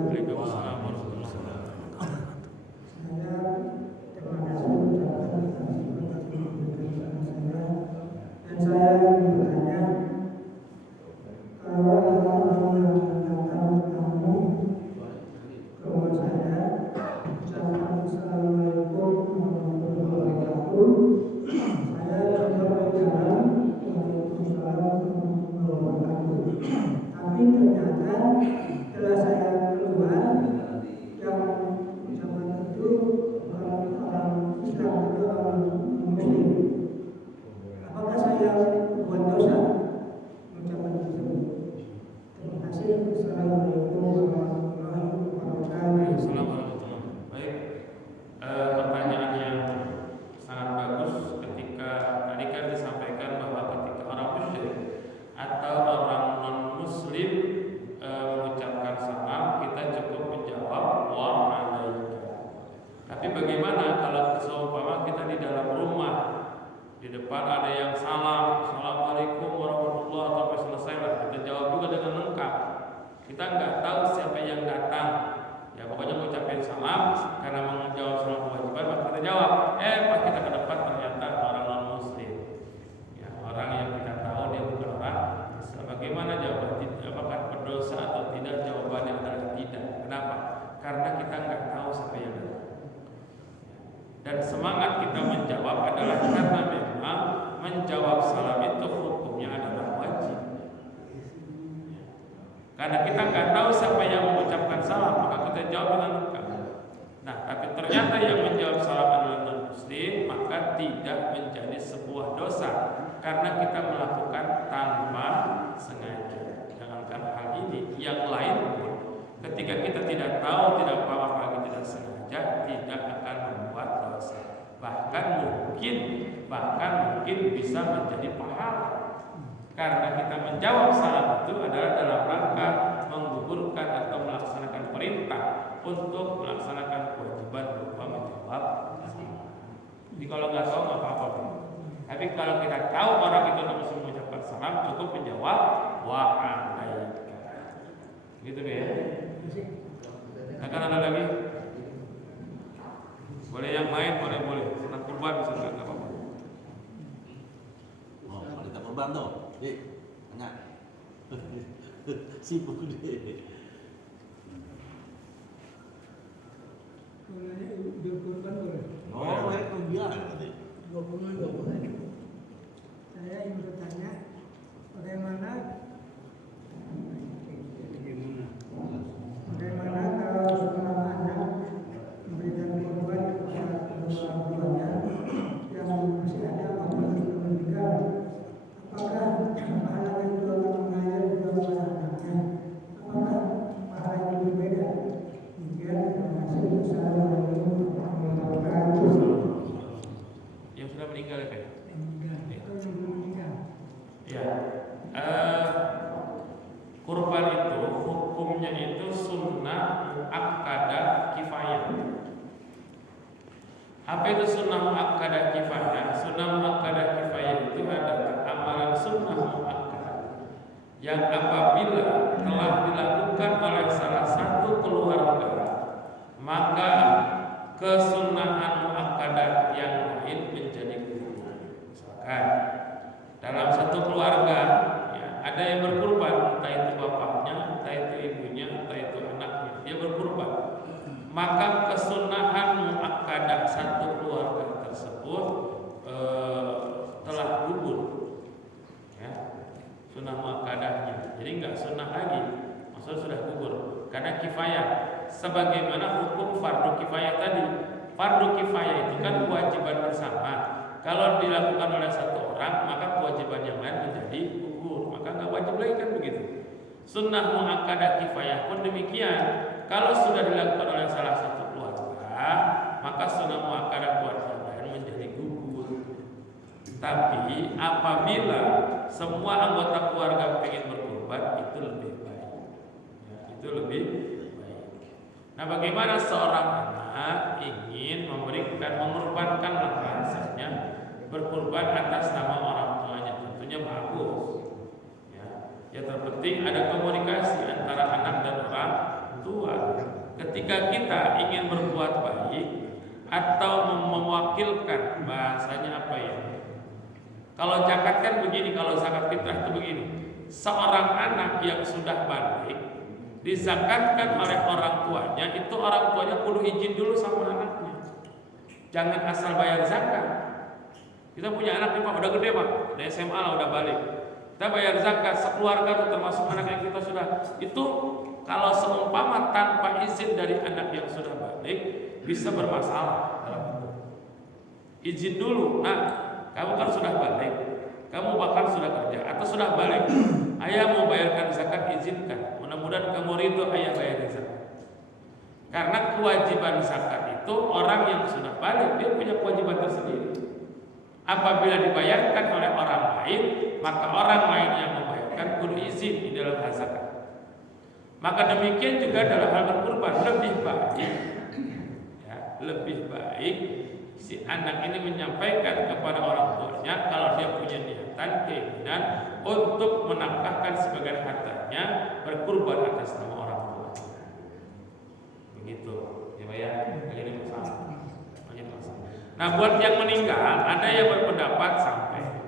Waalaikumsalam warahmatullahi wabarakatuh. Saya bertanya, kalau ada orang yang datang tamu ke rumah saya, ucapkan Assalamualaikum warahmatullahi wabarakatuh, saya menjawab jalan Waalaikumsalam warahmatullahi wabarakatuh. Tapi ternyata setelah saya keluar, yang ucapan itu orang Islam atau orang Muslim. Apakah saya buat dosa mengucapkan tersebut? Terima kasih. Assalamualaikum warahmatullahi wabarakatuh. Assalamualaikum. Baik, pertanyaan yang sangat bagus. Ketika tadi kan disampaikan bahwa ketika orang musyrik atau orang non muslim mengucapkan salam, kita cukup menjawab wa alaika. Tapi bagaimana kalau seumpama kita di dalam rumah, di depan ada yang salam, Assalamualaikum warahmatullahi wabarakatuh, sampai selesai lah, kita jawab juga dengan lengkap. Kita nggak tahu siapa yang datang. Ya pokoknya mengucapkan salam, karena menjawab salam kewajiban, maka kita jawab. Pas kita ke depan ternyata orang non muslim, ya, orang yang kita tahu dia bukan orang Islam. Bagaimana jawaban? Apakah berdosa atau tidak? Jawabannya adalah tidak. Kenapa? Karena kita nggak tahu siapa yang datang. Dan semangat kita menjawab adalah karena memang menjawab salam itu hukumnya adalah wajib. Karena kita nggak tahu siapa yang mengucapkan salam, maka kita jawab dengan lengkap. Nah, tapi ternyata yang menjawab salam adalah non-muslim, maka tidak menjadi sebuah dosa karena kita melakukan tanpa sengaja. Jangankan hal ini, yang lain pun ketika kita tidak tahu, tidak paham, apalagi tidak sengaja, tidak akan membuat dosa. Bahkan mungkin bisa menjadi pahala. Karena kita menjawab salam itu adalah dalam rangka menggugurkan atau melaksanakan perintah untuk melaksanakan kewajiban berupa menjawab salam. Jadi kalau nggak tahu nggak apa-apa. Tapi kalau kita tahu orang itu harus mengucapkan salam, cukup menjawab wa alaika. Gitu ya. Akan ada lagi? Boleh yang lain, boleh. Senang kurban bisa nggak apa-apa. Oh, wanita kurban tuh, tanya. Sibuk deh. Idul Kurban boleh? Oh, itu biar tadi. 20. Saya ingin bertanya, bagaimana kalau seorang anak memberikan korban kepada kedua orang tuanya yang masih ada waktu untuk meninggal, apakah pahalanya itu akan mengalir ke anaknya? Apakah pahala itu berbeda? Demikian, terima kasih. Assalamualaikum warahmatullahi wabarakatuh. Yang sudah meninggal ya Pak? Itu yang belum meninggal. Ya. Kurban itu hukumnya itu sunnah muakkadah kifayah. Apa itu sunnah muakkadah kifayah? Sunnah muakkadah kifayah itu adalah amalan sunnah muakkadah yang apabila telah dilakukan oleh salah satu keluarga, maka kesunahan muakkadah yang lain menjadi gugur. Misalkan dalam satu keluarga ada yang berkurban, entah itu bapaknya, entah itu ibunya, entah itu anaknya, dia berkurban. Maka kesunahan muakkadah satu keluarga tersebut telah gugur, ya, sunnah muakkadahnya. Jadi nggak sunnah lagi, maksudnya sudah gugur. Karena kifayah, sebagaimana hukum fardu kifayah tadi. Fardu kifayah itu kan kewajiban bersama. kalau dilakukan oleh satu orang, maka kewajiban yang lain menjadi gugur, maka nggak wajib lagi kan begitu. Sunnah muakkadah kifayah pun demikian. Kalau sudah dilakukan oleh salah satu keluarga, maka sunnah muakkadah keluarga lain menjadi gugur. Tapi apabila semua anggota keluarga ingin berkurban, itu lebih baik. Ya, itu lebih baik. Nah, bagaimana seorang anak ingin mengorbankan rasanya berkurban atas nama orang tuanya, tentunya bagus. Ya terpenting ada komunikasi antara anak dan orang tua. Ketika kita ingin berbuat baik atau mewakilkan, bahasanya apa ya? Kalau zakat kan begini, kalau zakat fitrah itu begini. Seorang anak yang sudah balik dizakatkan oleh orang tuanya, itu orang tuanya kudu izin dulu sama anaknya. Jangan asal bayar zakat. Kita punya anak nih Pak, udah gede Pak, udah SMA lah, udah balik. Kita bayar zakat sekeluarga termasuk anak yang kita sudah, itu kalau seumpama tanpa izin dari anak yang sudah balik bisa bermasalah dalam itu. Izin dulu, nah kamu kan sudah balik, kamu bahkan sudah kerja atau sudah balik, ayah mau bayarkan zakat, izinkan. Mudah-mudahan kamu ridho ayah bayar zakat. Karena kewajiban zakat itu orang yang sudah balik dia punya kewajiban tersendiri. Apabila dibayarkan oleh orang lain, maka orang lain yang membayarkan kudu izin di dalam hal zakat. Maka demikian juga dalam hal berkurban, lebih baik si anak ini menyampaikan kepada orang tuanya kalau dia punya niatan, keinginan untuk menafkahkan sebagian hartanya berkurban atas nama orang tuanya. Begitu, ya ini masalah. Nah, buat yang meninggal ada yang berpendapat sampai,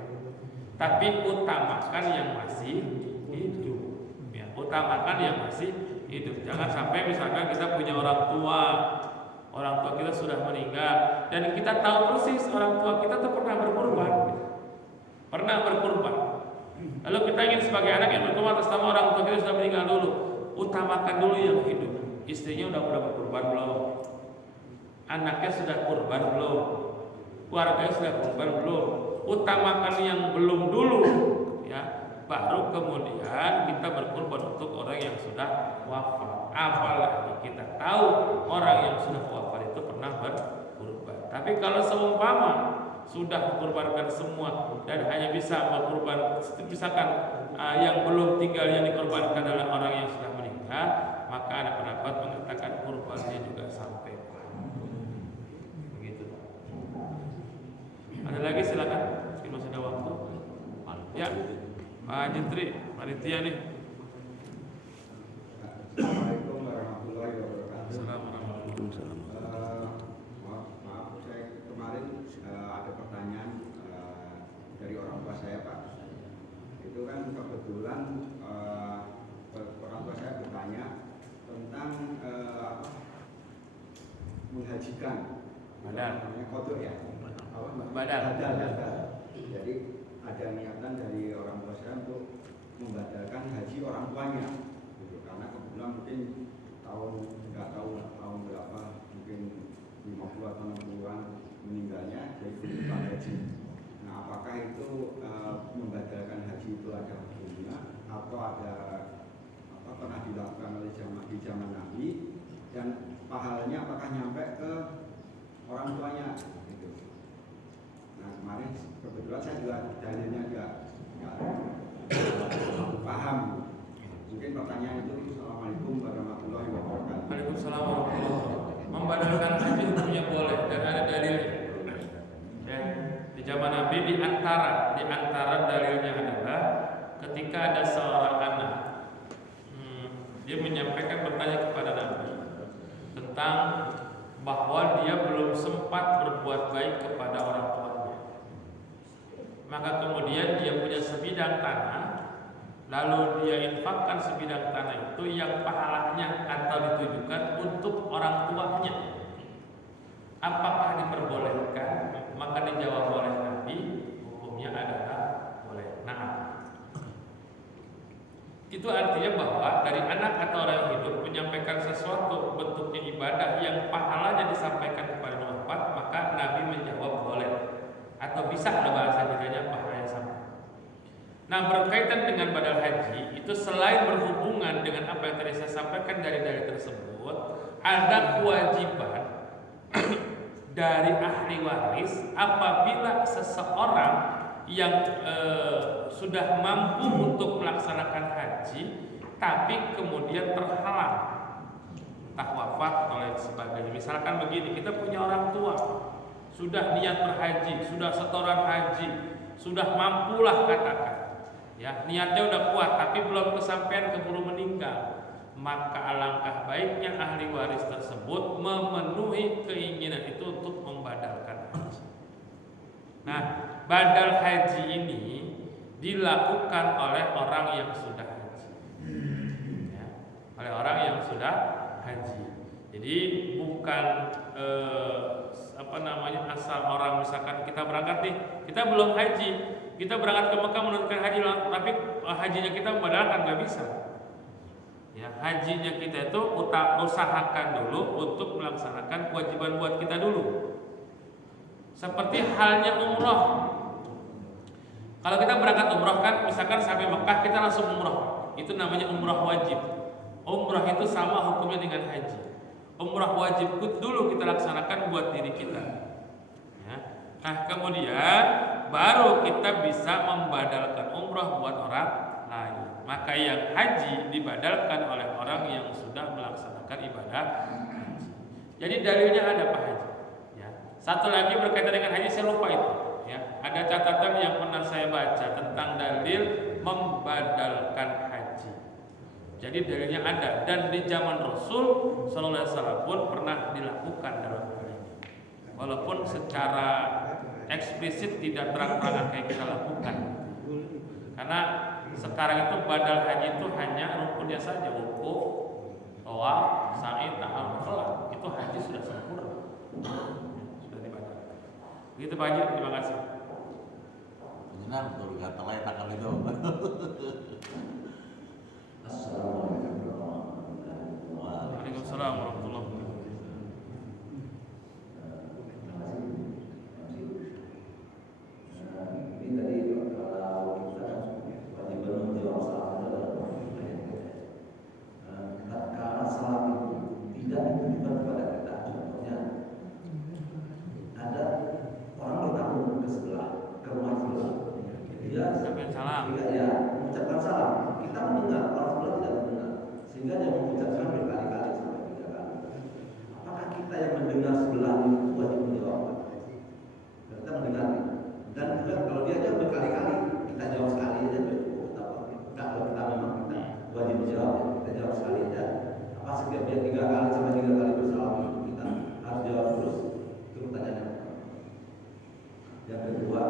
tapi utamakan yang masih hidup. Ya, utamakan yang masih hidup. Jangan sampai misalkan kita punya orang tua kita sudah meninggal dan kita tahu persis orang tua kita tuh pernah berkurban. Lalu kita ingin sebagai anak yang berkurban atas nama orang tua kita sudah meninggal dulu. Utamakan dulu yang hidup. Istrinya udah berkurban belum? Anaknya sudah kurban belum? Keluarganya sudah kurban belum? Utamakan yang belum dulu, ya. Baru kemudian kita berkurban untuk orang yang sudah wafat. Apalagi kita tahu orang yang sudah wafat itu pernah berkurban. Tapi kalau seumpama sudah dikurbankan semua dan hanya bisa berkurban, misalkan yang belum tinggal yang dikorbankan adalah orang yang sudah meninggal, maka ada pendapat mengatakan kurbannya juga sampai. Begitu. Ada lagi silakan, masih ada waktu. Ya, Pak Jentri, panitia nih. Assalamualaikum warahmatullahi wabarakatuh. Assalamualaikum. Maaf, saya kemarin ada pertanyaan dari orang tua saya Pak. Itu kan kebetulan orang tua saya bertanya tentang menghajikan. Badal. Namanya kodok ya. Badal. Jadi ada niatan dari orang tua saya untuk membadalkan haji orang tuanya. Karena kebetulan mungkin nggak tahu tahun berapa, mungkin 50 atau 60-an meninggalnya, jadi belum haji. Nah, apakah itu membadalkan haji itu ada hukumnya atau ada pernah dilakukan oleh di zaman Nabi, dan pahalanya apakah nyampe ke orang tuanya gitu. Nah, kemarin kebetulan saya juga dalilnya nggak paham. Mungkin pertanyaan itu. Assalamualaikum warahmatullahi wabarakatuh. Waalaikumsalam warahmatullahi wabarakatuh. Membadalkan haji hukumnya boleh dan ada dalilnya. Ya, di zaman Nabi di antara dalilnya adalah ketika ada seorang anak, dia menyampaikan bertanya kepada Nabi tentang bahwa dia belum sempat berbuat baik kepada orang tuanya. Maka kemudian dia punya sebidang tanah, lalu dia infakkan sebidang tanah itu yang pahalanya atau ditujukan untuk orang tuanya. Apakah diperbolehkan? Maka dijawab oleh Nabi, hukumnya adalah boleh. Nah, itu artinya bahwa dari anak atau orang yang hidup menyampaikan sesuatu bentuknya ibadah yang pahalanya disampaikan kepada wafat, maka Nabi menjawab boleh. Atau rusak lah bahasa kitanya, bahaya sama. Nah, berkaitan dengan badal haji itu selain berhubungan dengan apa yang tadi saya sampaikan dari dalil tersebut, ada kewajiban dari ahli waris apabila seseorang yang sudah mampu untuk melaksanakan haji tapi kemudian terhalang, entah wafat atau lain sebagainya. Misalkan begini, kita punya orang tua sudah niat berhaji, sudah setoran haji, sudah mampulah katakan, ya niatnya udah kuat tapi belum kesampaian, keburu meninggal, maka alangkah baiknya ahli waris tersebut memenuhi keinginan itu untuk membadalkan haji. Nah, badal haji ini dilakukan oleh orang yang sudah haji, ya, oleh orang yang sudah haji. Jadi bukan asal orang, misalkan kita berangkat nih, kita belum haji, kita berangkat ke Mekah menunaikan haji, tapi hajinya kita membadalkan, nggak bisa. Ya, hajinya kita itu usahakan dulu untuk melaksanakan kewajiban buat kita dulu. Seperti halnya umroh. Kalau kita berangkat umroh kan, misalkan sampai Mekah kita langsung umroh, itu namanya umroh wajib. Umroh itu sama hukumnya dengan haji. Umroh wajib dulu kita laksanakan buat diri kita. Ya. Nah, kemudian baru kita bisa membadalkan umroh buat orang lain. Maka yang haji dibadalkan oleh orang yang sudah melaksanakan ibadah haji. Jadi dalilnya ada Pak Haji. Ya. Satu lagi berkaitan dengan haji, saya lupa itu. Ya. Ada catatan yang pernah saya baca tentang dalil membadalkan haji. Jadi dalilnya ada, dan di zaman Rasul Sallallahu Alaihi Wasallam pun pernah dilakukan dalam hal ini. Walaupun secara eksplisit tidak terang-terangan kayak kita lakukan. Karena sekarang itu badal haji itu hanya rukunnya saja, wukuf, tawaf, sa'i, ta'al, kelar. Itu haji sudah sempurna, sudah dibadal. Begitu Pak Haji, terima kasih. Benar, betul kata lain takkan itu. Waalaikumsalam warahmatullahi wabarakatuh. Ini tadi kalau kita kewajiban menjawab salam adalah tatkala salam itu tidak ditujukan kepada kita. Contohnya ada orang bertamu ke sebelah, ke rumah sebelah, dia salam. ya mengucapkan salam. Kita mendengar, orang sebelah tidak mendengar, sehingga dia mengucapkan berkali-kali sampai 3 kali. Apakah kita yang mendengar sebelah itu wajib menjawab? Kita mendengar, dan juga kalau dia jawab berkali-kali, kita jawab sekali aja cukup. Kalau kita memang kita wajib menjawab, kita jawab sekali aja. Apa setiap dia 3 kali sampai 3 kali bersalam itu kita harus jawab terus? Itu pertanyaannya. Yang kedua,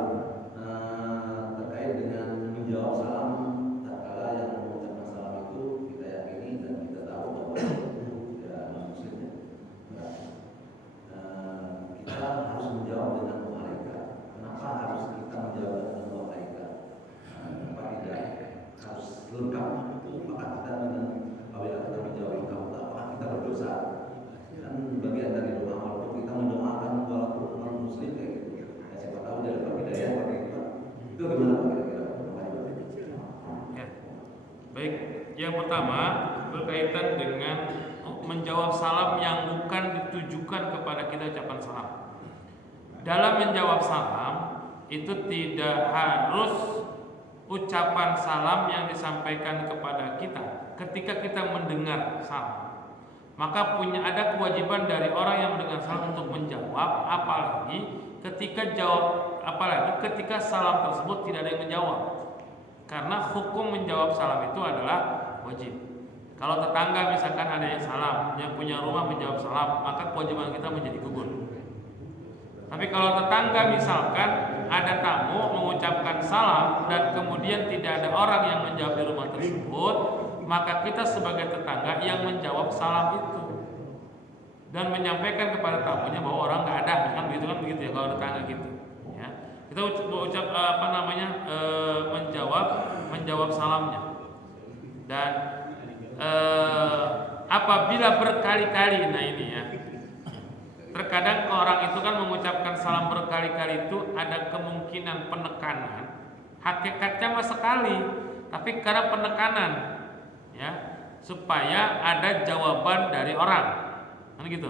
terkait dengan menjawab salam. Tatkala yang mengucapkan salam itu kita yakini dan kita tahu bahwa itu tidak muslimnya. Kita harus menjawab dengan malaika. Kenapa harus kita menjawab dengan malaika? Kenapa tidak harus lengkap? Maka kita dengan apabila kita menjawab lengkap, apakah kita berdosa? Dan bagian dari doa walaupun kita mendoakan walaupun non muslim kayak gitu. Ya, siapa tahu dia dapat hidayah pakai itu. Itu gimana Pak kira-kira? Ya. Baik, yang pertama berkaitan dengan menjawab salam yang bukan ditujukan kepada kita ucapan salam. Dalam menjawab salam itu tidak harus ucapan salam yang disampaikan kepada kita ketika kita mendengar salam. Maka ada kewajiban dari orang yang mendengar salam untuk menjawab, apalagi ketika salam tersebut tidak ada yang menjawab. Karena hukum menjawab salam itu adalah wajib. Kalau tetangga misalkan ada yang salam, yang punya rumah menjawab salam, maka kewajiban kita menjadi gugur. Tapi kalau tetangga misalkan ada tamu mengucapkan salam dan kemudian tidak ada orang yang menjawab di rumah tersebut, maka kita sebagai tetangga yang menjawab salam itu dan menyampaikan kepada tamunya bahwa orang nggak ada, kan begitu ya kalau tetangga gitu. Ya. Kita menjawab salamnya. Dan apabila berkali-kali, nah ini ya, Terkadang orang itu kan mengucapkan salam berkali-kali itu ada kemungkinan penekanan. Hakikatnya mah sekali, tapi karena penekanan, ya, supaya ada jawaban dari orang, kan gitu.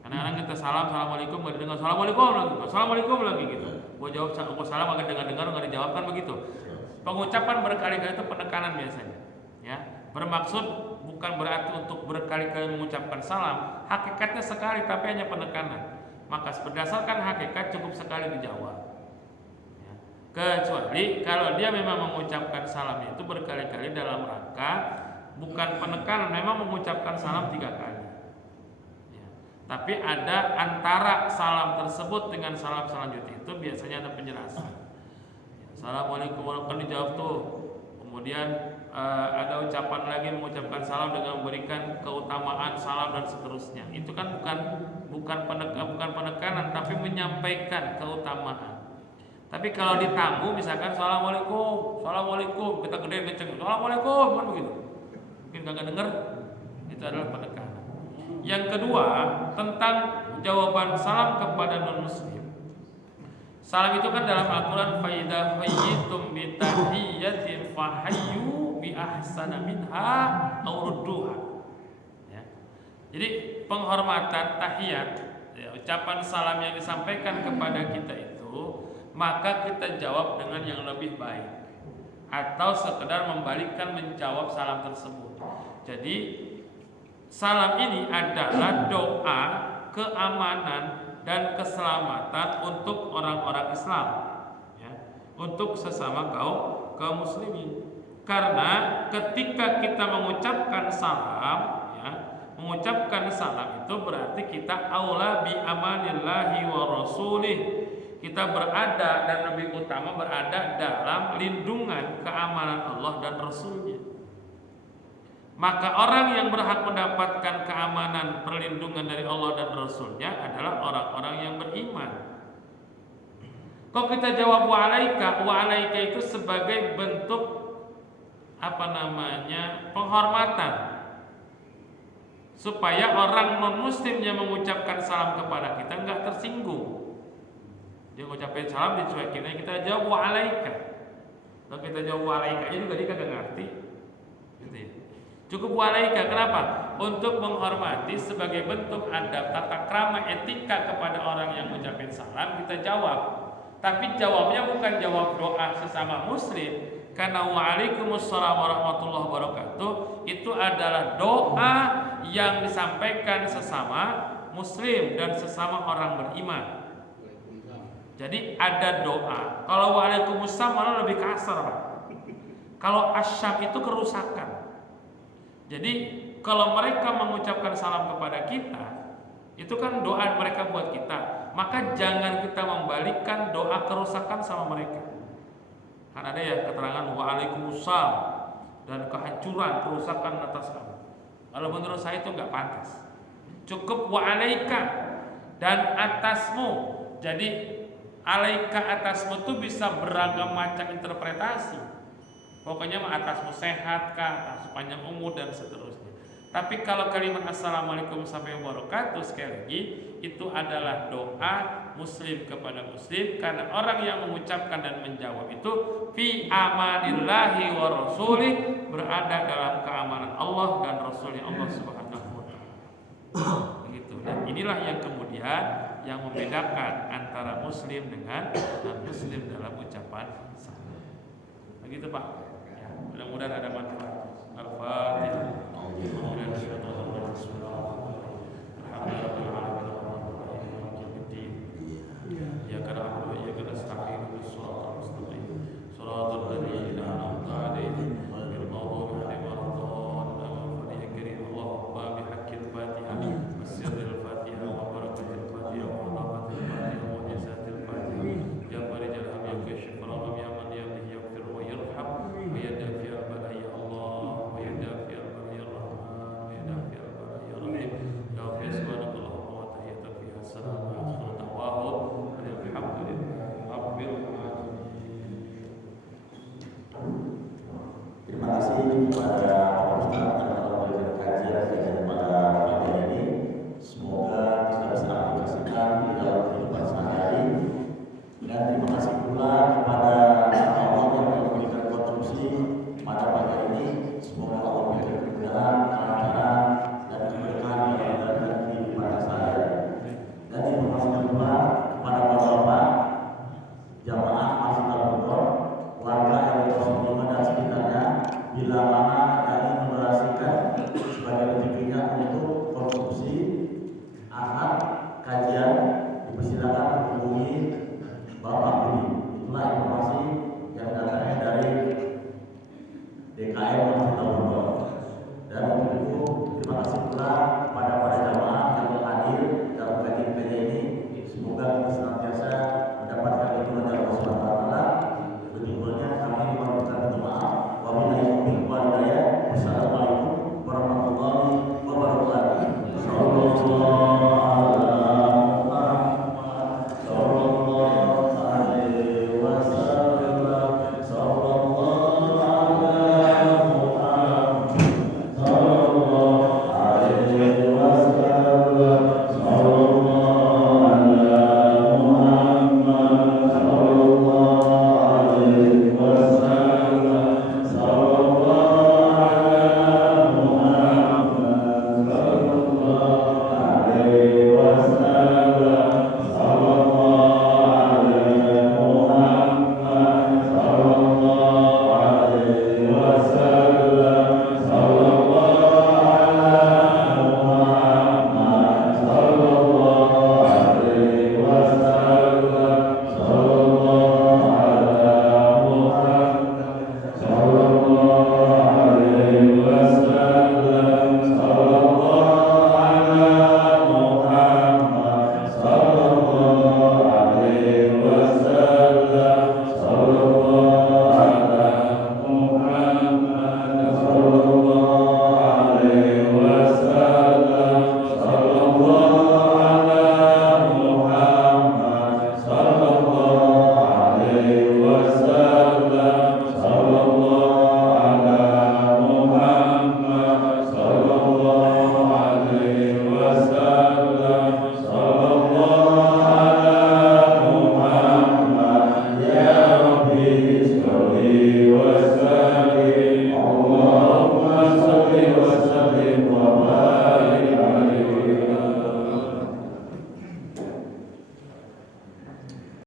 Kadang-kadang kita salam, assalamualaikum, nggak didengar, assalamualaikum lagi gitu. Gua jawab, gua salam agak dengar nggak dijawab, kan begitu. Pengucapan berkali-kali itu penekanan biasanya, ya. Bermaksud bukan berarti untuk berkali-kali mengucapkan salam, hakikatnya sekali tapi hanya penekanan. Maka berdasarkan hakikat cukup sekali dijawab. Ya. Kecuali kalau dia memang mengucapkan salam itu berkali-kali dalam rangka bukan penekanan, memang mengucapkan salam 3 kali. Ya. Tapi ada antara salam tersebut dengan salam selanjutnya itu biasanya ada penjelasan. Ya. Assalamualaikum warahmatullahi wabarakatuh, dijawab tuh. Kemudian ada ucapan lagi mengucapkan salam dengan memberikan keutamaan salam dan seterusnya. Itu kan bukan penekanan tapi menyampaikan keutamaan. Tapi kalau di tamu misalkan assalamualaikum, kita gede kenceng, assalamualaikum, kan begitu. Mungkin kagak dengar, itu adalah penekanan. Yang kedua tentang jawaban salam kepada non muslim. Salam itu kan dalam Al-Quran faidah fayyitum bitahiyyatin fahayyu bi ahsana minha aw rudduha. Ya. Jadi penghormatan tahiyat, ya, ucapan salam yang disampaikan kepada kita itu, maka kita jawab dengan yang lebih baik atau sekedar membalikkan menjawab salam tersebut. Jadi salam ini adalah doa keamanan dan keselamatan untuk orang-orang Islam, ya, untuk sesama kaum muslimin. Karena ketika kita mengucapkan salam, ya, mengucapkan salam itu berarti kita aula bi amanillahi wa rasulih. Kita berada dan lebih utama berada dalam lindungan keamanan Allah dan Rasulnya. Maka orang yang berhak mendapatkan keamanan perlindungan dari Allah dan Rasulnya adalah orang-orang yang beriman. Kalau kita jawab wa'alaika itu sebagai bentuk penghormatan, supaya orang non muslim yang mengucapkan salam kepada kita nggak tersinggung. Dia ngucapin salam dicuekin, kita jawab wa'alaika. Kalau kita jawab wa'alaika juga dia kagak ngerti, gitu ya. Cukup walaika, kenapa? Untuk menghormati sebagai bentuk adab tata krama etika kepada orang yang mengucapkan salam, kita jawab. Tapi jawabnya bukan jawab doa sesama muslim, karena waalaikumsalam warahmatullahi wabarakatuh itu adalah doa yang disampaikan sesama muslim dan sesama orang beriman. Jadi ada doa. Kalau waalaikumsalam malah lebih kasar, Pak. Kalau asyam itu kerusakan. Jadi kalau mereka mengucapkan salam kepada kita, itu kan doa mereka buat kita. Maka jangan kita membalikkan doa kerusakan sama mereka. Kan ada ya keterangan waalaikumsalam dan kehancuran, kerusakan atas kamu. Kalau menurut saya itu nggak pantas. Cukup wa'alaika dan atasmu. Jadi alaika atasmu itu bisa beragam macam interpretasi. Pokoknya atasmu sehat kah, sepanjang umur dan seterusnya. Tapi kalau kalimat assalamualaikum sampai wabarakatuh sekali lagi itu adalah doa muslim kepada muslim, karena orang yang mengucapkan dan menjawab itu fi amanillahi wa rasulih, berada dalam keamanan Allah dan Rasulnya Allah Subhanahu wa taala. Begitu. Dan inilah yang kemudian yang membedakan antara muslim dengan non muslim dalam ucapan salam. Begitu Pak. Mudah-mudahan ada manfaat. Al-Fatihah.